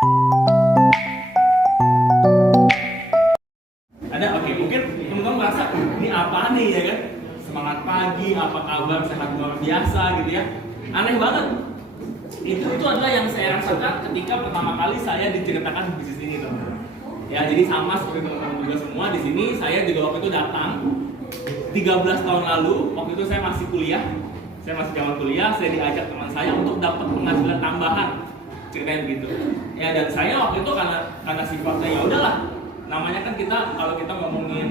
Ada, oke, mungkin teman-teman merasa ini apa nih ya kan? Semangat pagi, apa kabar, sehat luar biasa gitu ya. Aneh banget. Itu adalah yang saya rasakan ketika pertama kali saya diceritakan bisnis ini, teman-teman. Ya, jadi sama seperti teman-teman juga semua di sini, saya juga waktu itu datang 13 tahun lalu, waktu itu saya masih kuliah. Saya masih zaman kuliah, saya diajak teman saya untuk dapat penghasilan tambahan. Ceritanya begitu. Ya, dan saya waktu itu karena sifatnya ya udahlah. Namanya kan kita kalau kita ngomongin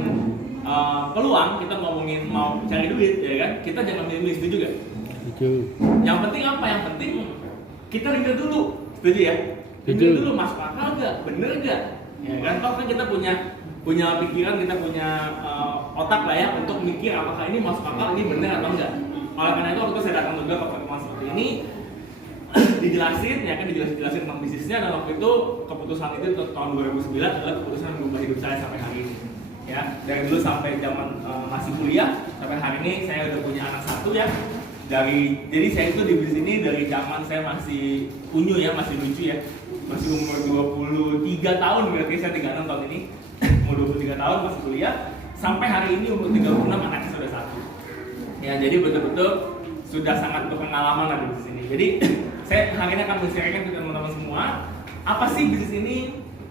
peluang, kita ngomongin mau cari duit ya kan, kita jangan milih-milih, setuju gak? Setuju. Yang penting apa? Yang penting kita review dulu, setuju ya? Review dulu, masuk akal gak? Bener gak? Ya kan, toh kan kita punya pikiran, kita punya otak lah ya untuk mikir apakah ini masuk akal, ini bener atau enggak. Oleh karena itu waktu itu saya datang juga ke pertemuan seperti ini, dijelasin ya kan, dijelasin tentang bisnisnya, dan waktu itu keputusan itu tahun 2009 adalah keputusan yang mengubah hidup saya sampai hari ini. Ya, dari dulu sampai zaman masih kuliah sampai hari ini saya udah punya anak satu ya. Jadi saya itu di bisnis ini dari zaman saya masih unyu ya, masih lucu ya, masih umur 23 tahun, berarti saya 36 tahun ini, umur 23 tahun masih kuliah, sampai hari ini umur 36 anaknya sudah satu. Ya, jadi betul-betul sudah sangat berpengalaman lah di bisnis ini. Jadi saya hari ini akan men-sharekan ke teman-teman semua apa sih bisnis ini,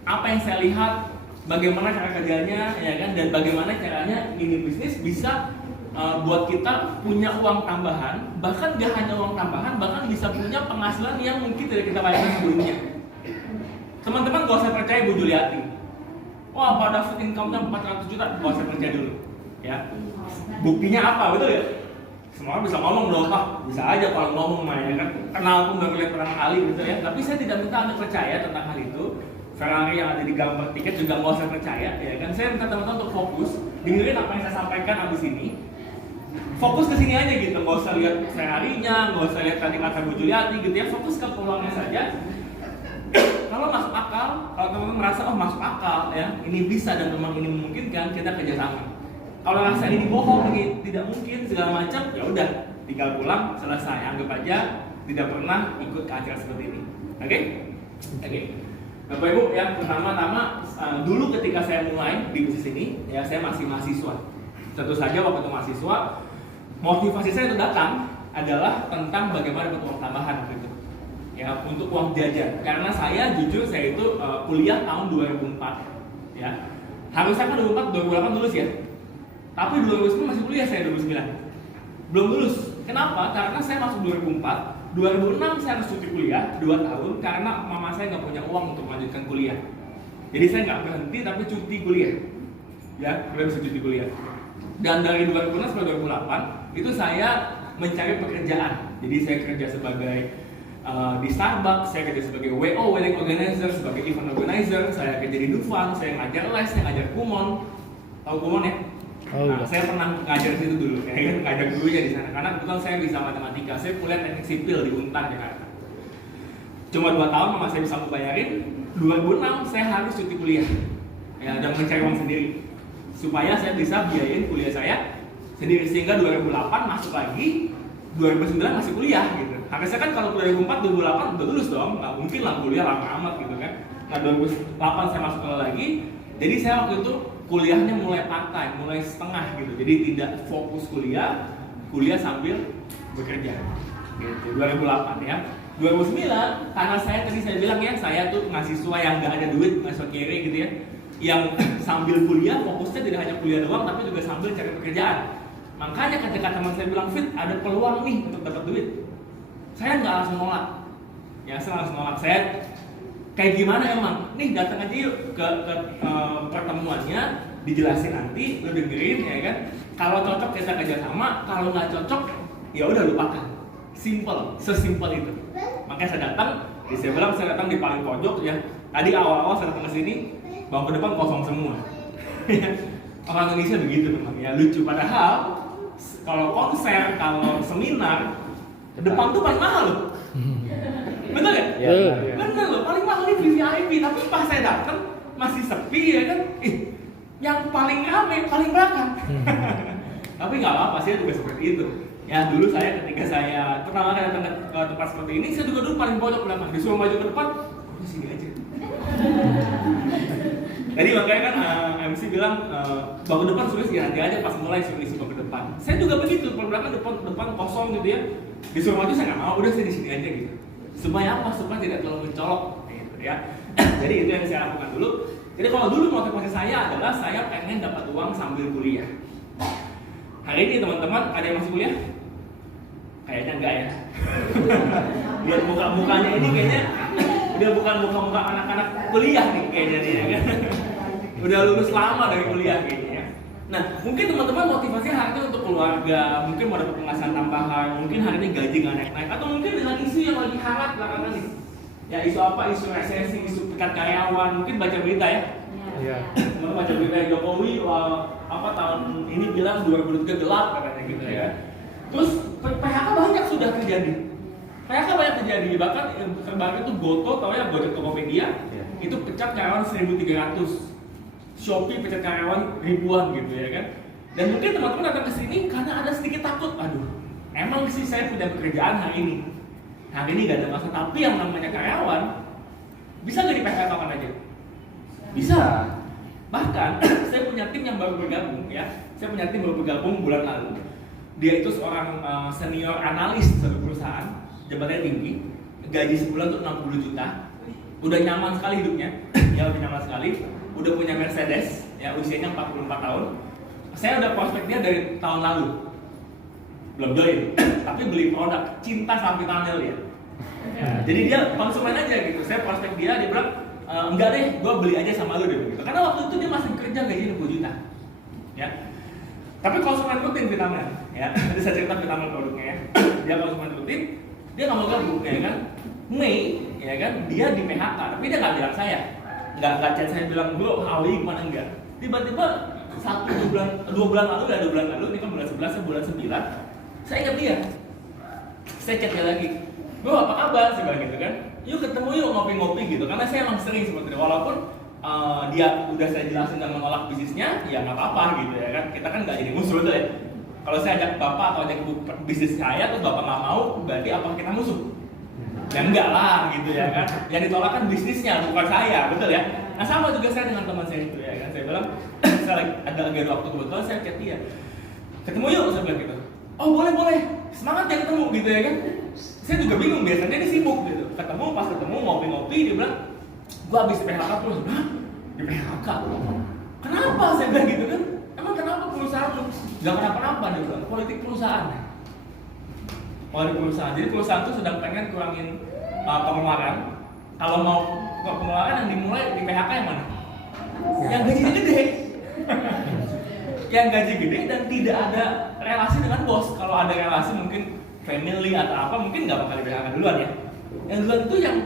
apa yang saya lihat, bagaimana cara kerjanya ya kan, dan bagaimana caranya ini bisnis bisa buat kita punya uang tambahan, bahkan gak hanya uang tambahan, bahkan bisa punya penghasilan yang mungkin tidak kita bayangkan sebelumnya. Teman-teman gak usah percaya Bu Juliati, wah pada dapat income-nya 400 juta, gak usah percaya dulu ya. Buktinya apa, betul ya? Semua orang bisa ngomong dong, Pak, bisa aja kalau ngomong mah ya kan, kenal pun baru lihat pertama kali gitu ya. Tapi saya tidak minta Anda percaya tentang hal itu. Ferrari yang ada di gambar tiket juga nggak usah percaya ya kan. Saya minta teman-teman untuk fokus, dengerin apa yang saya sampaikan abis ini. Fokus ke sini aja gitu, nggak usah lihat Ferrari-nya, nggak usah lihat tadi kata Bu Juliati gitu ya. Fokus ke peluangnya saja. Kalau masuk akal, kalau teman-teman merasa oh masuk akal ya, ini bisa dan memang ini memungkinkan, kita kerjasama. Kalau rasa ini bohong, ini tidak mungkin segala macam, ya udah tinggal pulang, selesai. Anggap aja tidak pernah ikut ke acara seperti ini. Oke? Oke. Bapak Ibu, yang pertama-tama dulu ketika saya mulai di bisnis ini, ya saya masih mahasiswa. Tentu saja waktu itu mahasiswa, motivasi saya untuk datang adalah tentang bagaimana dapat uang tambahan gitu. Ya, untuk uang jajan. Karena saya jujur saya itu kuliah tahun 2004. Ya. Harusnya kan 2004, 2008 lulus ya. Tapi 2009 masih kuliah saya 2009. Belum lulus. Kenapa? Karena saya masuk 2004. 2006 saya harus cuti kuliah 2 tahun karena mama saya nggak punya uang untuk melanjutkan kuliah. Jadi saya nggak berhenti tapi cuti kuliah. Ya, udah bisa cuti kuliah. Dan dari 2006 sampai 2008 itu saya mencari pekerjaan. Jadi saya kerja sebagai di Starbucks, saya kerja sebagai WO, wedding organizer, sebagai event organizer, saya kerja di Dufan, saya ngajar les, saya ngajar kumon. Tahu kumon ya? Nah, saya pernah ngajar di situ dulu, ya kan, ngajar gurunya di sana. Karena kebetulan saya bisa matematika, saya kuliah teknik sipil di Untar, Jakarta. Cuma 2 tahun mama saya bisa membayarin. 2006 saya harus cuti kuliah, ya, dan mencari uang sendiri supaya saya bisa biayain kuliah saya sendiri. Sehingga 2008 masuk lagi, 2009 masih kuliah gitu. Harusnya kan kalau 2004, 2008 udah lulus dong, nggak mungkin lah kuliah lama amat gitu kan. Nah 2008 saya masuk kuliah lagi, jadi saya waktu itu kuliahnya mulai part-time, mulai setengah gitu. Jadi tidak fokus kuliah sambil bekerja. Gitu. 2008 ya. 2009 karena saya bilang ya, saya tuh mahasiswa yang nggak ada duit, mahasiswa kere gitu ya, yang sambil kuliah fokusnya tidak hanya kuliah doang, tapi juga sambil cari pekerjaan. Makanya ketika teman saya bilang, Fit, ada peluang nih untuk dapat duit, saya nggak langsung nolak. Ya, saya langsung nolak. Saya kayak gimana emang? Nih datang aja yuk ke pertemuannya, dijelasin nanti, lu dengerin ya kan. Kalau cocok kita kerja sama, kalau nggak cocok ya udah lupakan. Simple, sesimpel itu. Makanya saya datang, saya bilang saya datang di paling pojok ya. Tadi awal-awal saya datang ke sini, bangku depan kosong semua. Orang Indonesia begitu teman ya, lucu. Padahal kalau konser, kalau seminar, depan tuh paling mahal loh. Betul ya? Ya. Bener loh, paling mahal nih VIP. Tapi pas saya datang masih sepi ya kan. Yang paling rame, paling belakang. Tapi nggak apa-apa, saya juga seperti itu. Ya dulu saya ketika saya pertama kali datang ke tempat seperti ini, saya juga dulu paling pojok belakang. Disuruh maju ke depan, di sini aja. Jadi makanya kan MC bilang baku depan sulis ya nanti aja pas mulai suruh isi baku depan. Saya juga begitu, kalau belakang depan kosong gitu ya, disuruh maju saya nggak mau, udah saya di sini aja gitu. Supaya apa? Supaya tidak terlalu mencolok, gitu ya. Jadi itu yang saya lakukan dulu. Jadi kalau dulu motivasi saya adalah saya pengen dapat uang sambil kuliah. Hari ini teman-teman ada yang masih kuliah? Kayaknya enggak ya. Lihat muka-mukanya ini kayaknya udah bukan muka-muka anak-anak kuliah nih kayaknya nih ya kan. Udah lulus lama dari kuliah kayaknya ya. Nah, mungkin teman-teman motivasi hari ini untuk keluarga, mungkin mau dapat penghasilan tambahan, mungkin hari ini gaji nggak naik-naik, atau mungkin dengan isu yang lagi hangat belakangan nih. Ya isu apa? Isu resesi, isu pecat karyawan, mungkin baca berita ya. Iya. Teman baca berita Jokowi tahun ini bilang 2023 gelap katanya gitu ya. Terus PHK banyak sudah terjadi. PHK banyak terjadi, bahkan terbaru itu Goto, tau ya Gojek Tokopedia, itu pecat karyawan 1.300. Shopee pecat karyawan ribuan gitu ya kan. Dan mungkin teman-teman datang ke sini karena ada sedikit takut, aduh, emang sih saya punya pekerjaan hari ini. Hari ini gak ada masalah, tapi yang namanya karyawan bisa gak di PHK kapan aja? Bisa. Bahkan saya punya tim yang baru bergabung ya. Saya punya tim baru bergabung bulan lalu. Dia itu seorang senior analis satu perusahaan, jabatannya tinggi, gaji sebulan tuh 60 juta. Udah nyaman sekali hidupnya, ya udah nyaman sekali. Udah punya Mercedes, ya usianya 44 tahun. Saya udah prospek dia dari tahun lalu. Belum join, tapi beli produk cinta sampai tunnel ya. Jadi dia konsumen aja gitu. Saya prospek dia bilang enggak deh, gue beli aja sama lu deh gitu. Karena waktu itu dia masih kerja gaji 60 juta. Ya. Tapi konsumen rutin vitamin, ya. Jadi saya cerita vitamin produknya ya. Dia konsumen rutin, dia nggak mau gabung, ya kan? Mei, ya kan? Dia di PHK, tapi dia nggak bilang saya. Nggak chat saya bilang, bro, Hawi gimana enggak? Tiba-tiba 2 bulan lalu, ini kan bulan 11, saya bulan 9, saya ingat dia. Saya chat dia lagi, bro apa kabar? Saya bilang gitu kan. Yuk ketemu yuk ngopi-ngopi gitu, karena saya emang sering seperti itu. Walaupun dia udah saya jelasin dan menolak bisnisnya, ya nggak apa-apa gitu ya kan. Kita kan nggak jadi musuh tuh ya. Kalau saya ajak bapak atau ajak ibu bisnis saya, terus bapak nggak mau, berarti apa kita musuh? Ya enggak lah gitu ya kan. Yang ditolak kan bisnisnya, bukan saya, betul ya. Nah sama juga saya dengan teman saya itu ya kan. Saya bilang, saya ada waktu kebetulan saya chat dia. Ketemu yuk, saya bilang gitu. Oh boleh, semangat ya ketemu gitu ya kan. Saya juga bingung, biasanya dia sibuk gitu. Pas ketemu ngopi-ngopi, dia bilang, gua habis PHK terus. Hah? Di PHK? Kenapa? Saya bilang gitu kan. Emang kenapa perusahaan lu? Gak kenapa-napa dia bilang, politik perusahaan. Jadi perusahaan itu sedang pengen kurangin pengeluaran. Kalau mau pengeluaran yang dimulai di PHK yang mana? Yang gajinya gede. Yang gaji gede dan tidak ada relasi dengan bos. Kalau ada relasi mungkin family atau apa, mungkin nggak bakal di PHK duluan ya. Yang duluan itu yang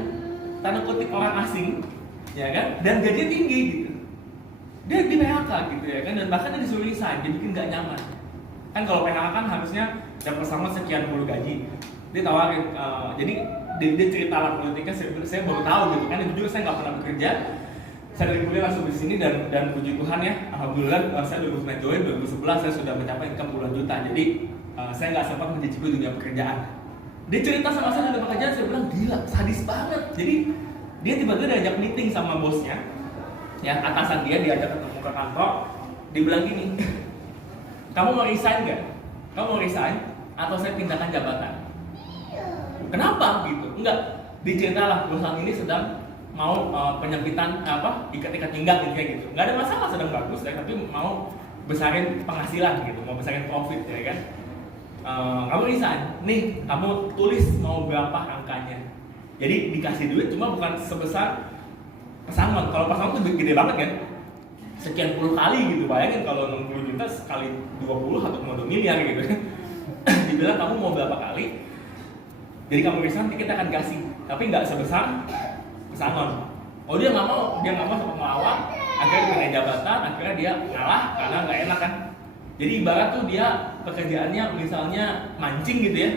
tanda kutip orang asing, ya kan? Dan gajinya tinggi gitu. Dia di PHK gitu ya kan, dan bahkan dia disuruh resign, dia bikin nggak nyaman. Kan kalau PHK kan harusnya dapat sama sekian puluh gaji. Dia tawarin, jadi dia cerita lah politiknya, saya baru tahu gitu kan. Jujur saya nggak pernah bekerja. Saya dari kuliah langsung di sini dan puji Tuhan ya, alhamdulillah saya 2009 join, 2011 saya sudah mencapai income puluhan juta. Jadi saya nggak sempat mencicipi dunia pekerjaan. Dia cerita sama saya dunia pekerjaan, saya bilang gila, sadis banget. Jadi dia tiba-tiba diajak meeting sama bosnya, ya atasan dia diajak ketemu ke kantor, dia bilang gini, kamu mau resign nggak? Kamu mau resign atau saya pindahkan jabatan? Kenapa gitu? Enggak, diceritalah perusahaan ini sedang mau penyempitan ikat-ikat pinggang gitu kayak gitu. Nggak ada masalah, sedang bagus ya, tapi mau besarin penghasilan gitu, mau besarin profit ya kan. Kamu resign, nih kamu tulis mau berapa angkanya. Jadi dikasih duit cuma bukan sebesar pesangon. Kalau pesangon itu gede banget kan, sekian puluh kali gitu. Bayangin kalau 60 juta sekali 20 atau 2 miliar gitu. Dibilang kamu mau berapa kali, jadi kamu resign kita akan kasih, tapi nggak sebesar pesangon. Oh dia nggak mau sempat melawan, akhirnya pindah jabatan, akhirnya dia ngalah karena nggak enak kan. Jadi ibarat tuh dia pekerjaannya misalnya mancing gitu ya,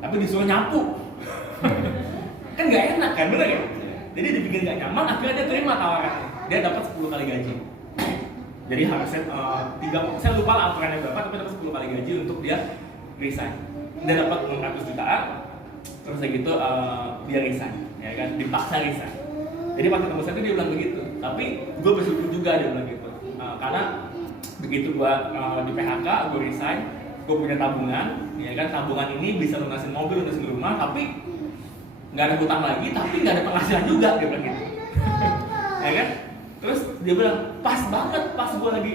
tapi disuruh nyapu. Kan nggak enak kan, bener ya? Jadi dibikin nggak nyaman, akhirnya dia terima tawarannya. Dia dapat 10 kali gaji. Jadi harusnya saya lupa lah aturannya berapa, tapi dapat 10 kali gaji untuk dia resign. Dia dapat 600 jutaan, terus kayak gitu dia resign, ya kan? Dipaksa resign. Jadi pas ketemu saya tuh dia bilang begitu. Tapi gue bersyukur juga dia bilang gitu. Karena begitu gue di PHK, gue resign, gue punya tabungan, ya kan, tabungan ini bisa lunasin mobil, lunasin rumah, tapi nggak ada hutang lagi, tapi nggak ada penghasilan juga, dia bilang gitu. Ya kan? Terus dia bilang pas banget pas gue lagi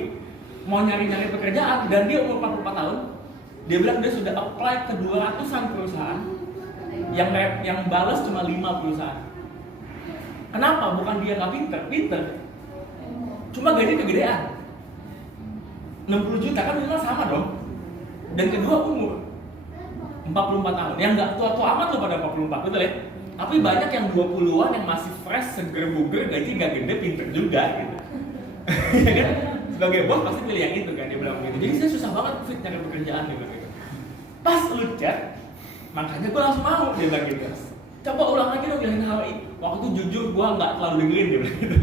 mau nyari pekerjaan dan dia umur 44 tahun, dia bilang dia sudah apply ke 200-an perusahaan, yang balas cuma 5 perusahaan. Kenapa? Bukan dia nggak pinter, cuma gaji kegedean. 60 juta kan minimal sama dong. Dan kedua umur 44 tahun, yang nggak tua-tua amat loh pada 44, betul ya? Tapi banyak yang 20-an yang masih fresh, seger buger, gaji nggak gede, pinter juga gitu. Ya kan? Sebagai bos pasti pilih yang itu kan, dia bilang gitu. Jadi saya susah banget fit nyari pekerjaan, dia bilang gitu. Pas lu chat, makanya gue langsung mau, dia bilang gitu. Coba ulang lagi dong bilangin hal itu. Waktu itu jujur gue nggak terlalu dengerin, dia bilang gitu.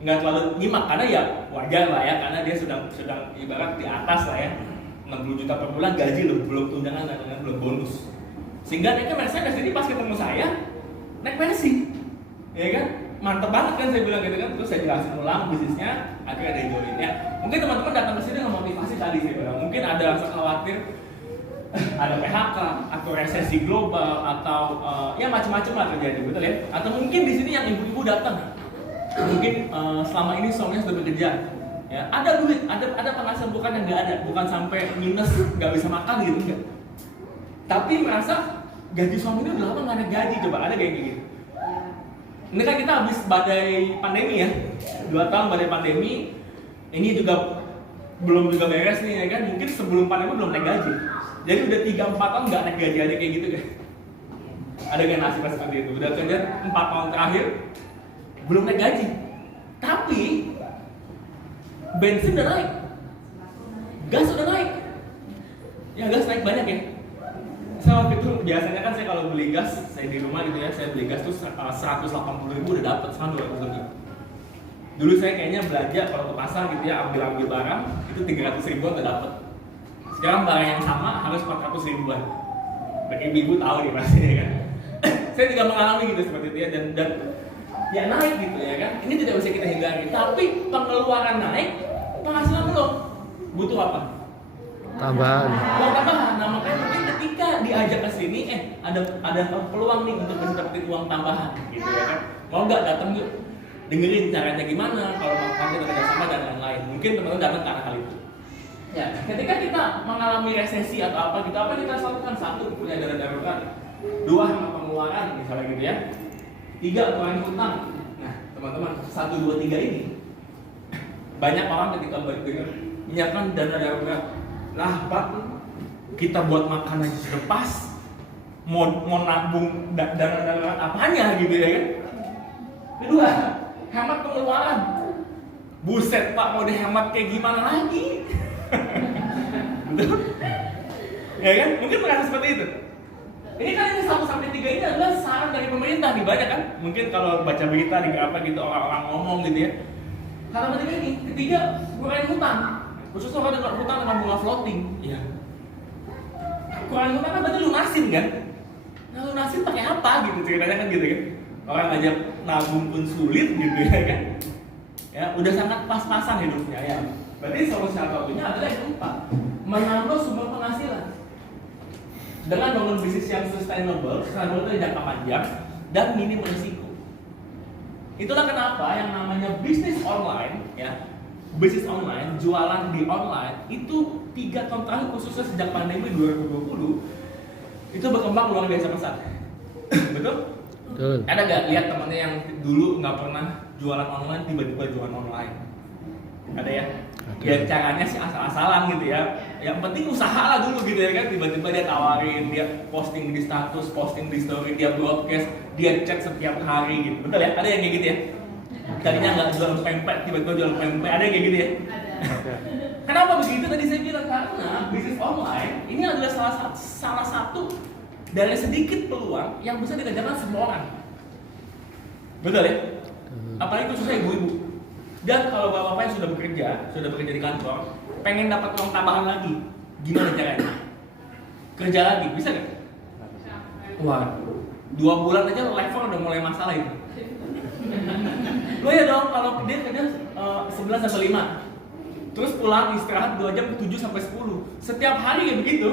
Nggak terlalu nyimak, karena ya wajar lah ya, karena dia sedang ibarat di atas lah ya. 60 juta per bulan gaji loh, belum tunjangan dan belum bonus. Sehingga naiknya Mercedes, jadi pas ketemu saya naik Mercy, ya kan? Mantep banget kan saya bilang gitu kan. Terus saya jelasin ulang bisnisnya, akhirnya ada yang join ya. Mungkin teman-teman datang ke sini dengan motivasi tadi saya bilang. Mungkin ada rasa khawatir ada PHK atau resesi global atau ya macam-macam lah terjadi, betul ya? Atau mungkin di sini yang ibu-ibu datang, mungkin selama ini suaminya sudah bekerja. Ya, ada duit, ada penghasilan, bukan yang nggak ada, bukan sampai minus nggak bisa makan gitu enggak. Tapi merasa gaji suaminya udah lama nggak ada gaji, coba ada kayak gitu. Ini kan kita habis badai pandemi ya, 2 tahun badai pandemi, ini juga belum juga beres nih ya kan, mungkin sebelum pandemi belum naik gaji. Jadi udah 3-4 tahun nggak naik gaji, ada kayak gitu kan. Ada kan nasib seperti itu, udah kerja 4 tahun terakhir belum naik gaji. Tapi bensin udah naik, gas udah naik, ya gas naik banyak ya. Saya waktu itu biasanya kan saya kalau beli gas, saya di rumah gitu ya, saya beli gas tuh 180.000 udah dapat, sekarang 200 lebih. Dulu saya kayaknya belanja kalau ke pasar gitu ya, ambil barang itu 300.000 udah dapat. Sekarang barang yang sama harus 400.000-an. Bagi ibu tahu nih pasti ya kan. Saya juga mengalami gitu seperti itu ya, dan ya naik gitu ya kan. Ini tidak bisa kita hindari. Tapi pengeluaran naik, penghasilan belum. Butuh apa? Tambahan. Uang tambahan. Nah makanya mungkin ketika diajak ke sini, ada peluang nih untuk mendapatkan uang tambahan, gitu ya kan. Mau nggak datang yuk, dengerin caranya gimana, kalau mau kita kerjasama dan lain-lain. Mungkin teman-teman datang karena hal itu. Ya, ketika kita mengalami resesi atau apa kita lakukan? 1, punya dana darurat. 2, hemat pengeluaran misalnya gitu ya. 3, kurangi hutang. Nah, teman-teman, 1, 2, 3 ini banyak orang ketika berpikir menyiapkan dana darurat. Lah, Pak, kita buat makan aja sudah pas. Mau nabung dana darurat apanya gitu ya kan? Kedua, hemat pengeluaran. Buset Pak, mau dihemat kayak gimana lagi? Betul? Ya kan? Mungkin merasa seperti itu. Ini kan ini 1-3 ini adalah saran dari pemerintah nih, banyak kan? Mungkin kalau baca berita di apa gitu orang-orang ngomong gitu ya. Kata ketiga ini, ketiga kurangi hutang. Khususnya kalau dengan hutang dengan bunga floating. Iya. Kurangi hutang kan berarti lunasin kan? Nah lunasin pakai apa gitu ceritanya kan gitu kan? Orang aja nabung pun sulit gitu ya kan? Ya udah sangat pas-pasan hidupnya ya. Berarti solusi satunya adalah yang keempat, menambah sumber penghasilan dengan bangun bisnis yang sustainable itu jangka panjang dan minim risiko. Itulah kenapa yang namanya bisnis online ya, bisnis online, jualan di online itu 3 tahun terakhir khususnya sejak pandemi 2020 itu berkembang luar biasa pesat. Betul? Betul. Ada nggak lihat temannya yang dulu nggak pernah jualan online tiba-tiba jualan online? Ada ya? Ya caranya sih asal-asalan gitu ya. Yang penting usaha lah dulu gitu ya kan. Tiba-tiba dia tawarin, dia posting di status, posting di story, dia broadcast, dia chat setiap hari gitu. Betul ya? Ada yang kayak gitu ya? Tadinya nggak jual pempek, tiba-tiba jual pempek. Ada yang kayak gitu ya? Kenapa begitu? Tadi saya bilang karena bisnis online ini adalah salah satu dari sedikit peluang yang bisa dikerjakan semua orang. Betul ya? Apalagi khususnya ibu-ibu. Dan kalau bapak-bapak yang sudah bekerja di kantor, pengen dapat uang tambahan lagi, gimana caranya? Kerja lagi, bisa nggak? Wah, 2 bulan aja level udah mulai masalah itu. Lo ya dong, kalau dia kerja 11 sampai 5, terus pulang istirahat 2 jam 7 sampai 10. Setiap hari kayak begitu.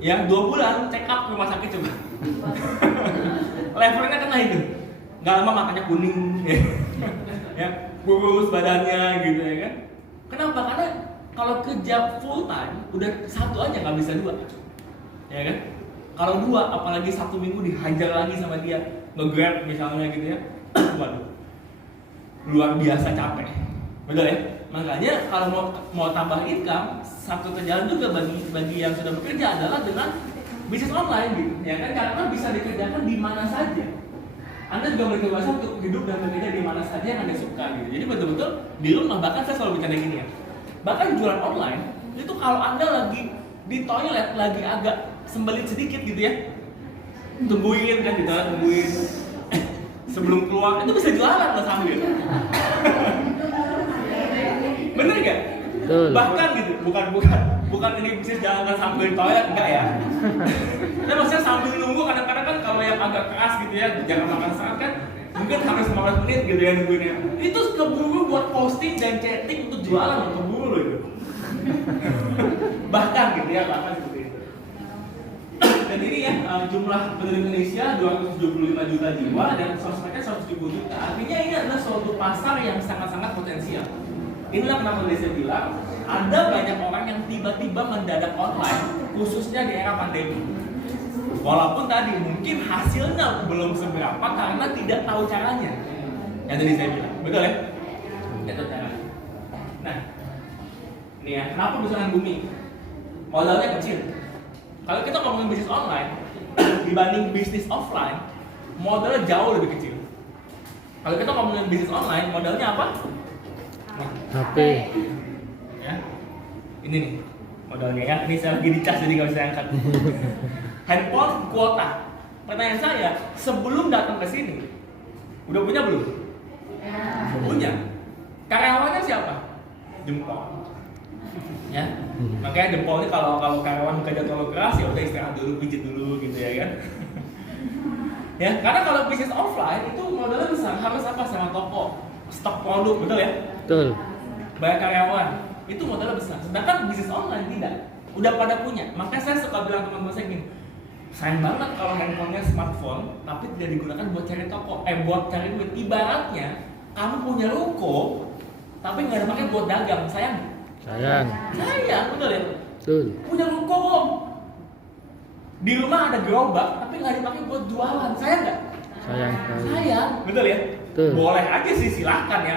Ya 2 bulan check up ke rumah sakit coba. Levelnya kena itu. Nggak lama matanya kuning, ya kurus badannya gitu ya kan. Kenapa? Karena kalau kerja full time udah satu aja nggak bisa 2, ya kan? Kalau 2, apalagi Sabtu Minggu dihajar lagi sama dia, nge-grab misalnya gitu ya. Waduh, luar biasa capek, betul ya? Makanya kalau mau tambah income, satu kerjaan juga bagi yang sudah bekerja adalah dengan bisnis online gitu, ya kan? Karena bisa dikerjakan di mana saja. Anda juga berkebiasaan untuk hidup dan bekerja di mana saja yang Anda suka gitu. Jadi betul-betul di rumah, bahkan saya selalu bicara gini ya. Bahkan jualan online itu kalau Anda lagi di toilet lagi agak sembelit sedikit gitu ya, tungguin kan di toilet, tungguin sebelum keluar itu bisa jualan loh sambil. Bener gak? Bahkan gitu, bukan ini bisnis jalankan sambil di toilet, enggak ya. Nah maksudnya sambil nunggu, kadang-kadang kan kalau yang agak keras gitu ya, jangan makan saat kan mungkin harus 15 menit gitu ya nungguinnya. Itu keburu buat posting dan chatting untuk jualan, keburu loh itu. Bahkan gitu ya, bahkan seperti itu. Dan ini ya jumlah penduduk Indonesia 275 juta jiwa dan sosmednya 170 juta. Artinya ini adalah suatu pasar yang sangat-sangat potensial. Inilah kenapa saya bilang ada banyak orang yang tiba-tiba mendadak online, khususnya di era pandemi. Walaupun tadi mungkin hasilnya belum seberapa karena tidak tahu caranya. Yang tadi saya bilang, betul ya? Tidak tahu caranya. Nah, ini ya, kenapa perusahaan bumi? Modalnya kecil. Kalau kita ngomongin bisnis online dibanding bisnis offline, modalnya jauh lebih kecil. Kalau kita ngomongin bisnis online, modalnya apa? Nah, HP. Ya, ini nih modalnya ya. Ini saya lagi dicas jadi nggak bisa angkat. Handphone kuota. Pertanyaan saya, sebelum datang ke sini, udah punya belum? Ya. Punya. Karyawannya siapa? Jempol. Ya, makanya jempol ini kalau karyawan kerja terlalu keras ya udah istirahat dulu, pijit dulu gitu ya kan. Ya, karena kalau bisnis offline itu modalnya besar, harus apa sama toko, stok produk, betul ya? Betul. Banyak karyawan, itu modalnya besar. Sedangkan bisnis online tidak, udah pada punya. Makanya saya suka bilang teman-teman saya gini, sayang banget kalau handphonenya smartphone tapi tidak digunakan buat cari toko, buat cari duit. Ibaratnya kamu punya ruko tapi nggak dipakai buat dagang, sayang. Sayang, Betul ya? betul. Punya ruko kok. Di rumah ada gerobak tapi nggak dipakai buat jualan, sayang nggak? Sayang sekali. Sayang, betul ya? Betul. Boleh aja sih, silahkan ya.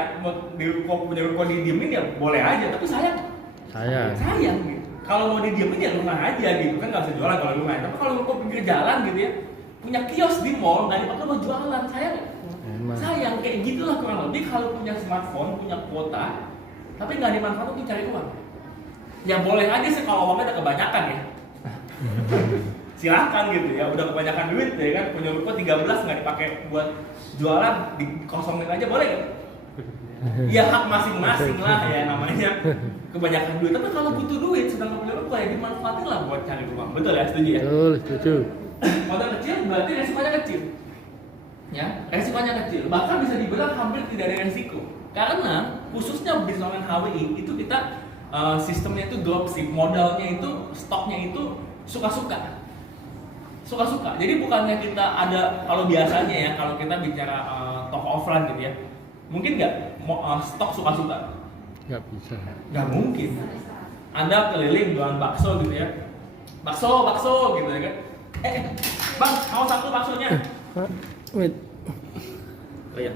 Di ruko punya ruko didiemin ya boleh aja, tapi sayang. Sayang gitu. Kalau mau didiemin ya rumah aja gitu kan, nggak bisa jualan kalau rumah. Tapi kalau ruko pinggir jalan gitu ya, punya kios di mall nggak dipakai buat jualan, sayang nggak? Sayang, kayak gitulah kurang lebih kalau punya smartphone, punya kuota, tapi nggak dimanfaatkan untuk cari uang. Ya boleh aja sih kalau uangnya udah kebanyakan ya. Silahkan gitu ya, udah kebanyakan duit ya kan, punya ruko 13 nggak dipakai buat jualan, dikosongin aja boleh kan? Ya hak masing-masing lah ya namanya, kebanyakan duit. Tapi kalau butuh duit sedang punya ruko ya dimanfaatin lah buat cari uang, betul ya? Setuju ya? Betul, setuju. Modal kecil berarti resikonya kecil. Ya, resikonya kecil. Bahkan bisa dibilang hampir tidak ada resiko. Karena khususnya bisnis online HWI itu kita sistemnya itu dropship, modalnya itu, stoknya itu suka-suka. Jadi bukannya kita ada, kalau biasanya ya kalau kita bicara toko offline gitu ya, mungkin nggak stok suka-suka? Nggak bisa. Nggak mungkin. Anda keliling jualan bakso gitu ya, bakso gitu ya kan? Bang, mau satu baksonya? Wait. Oh iya.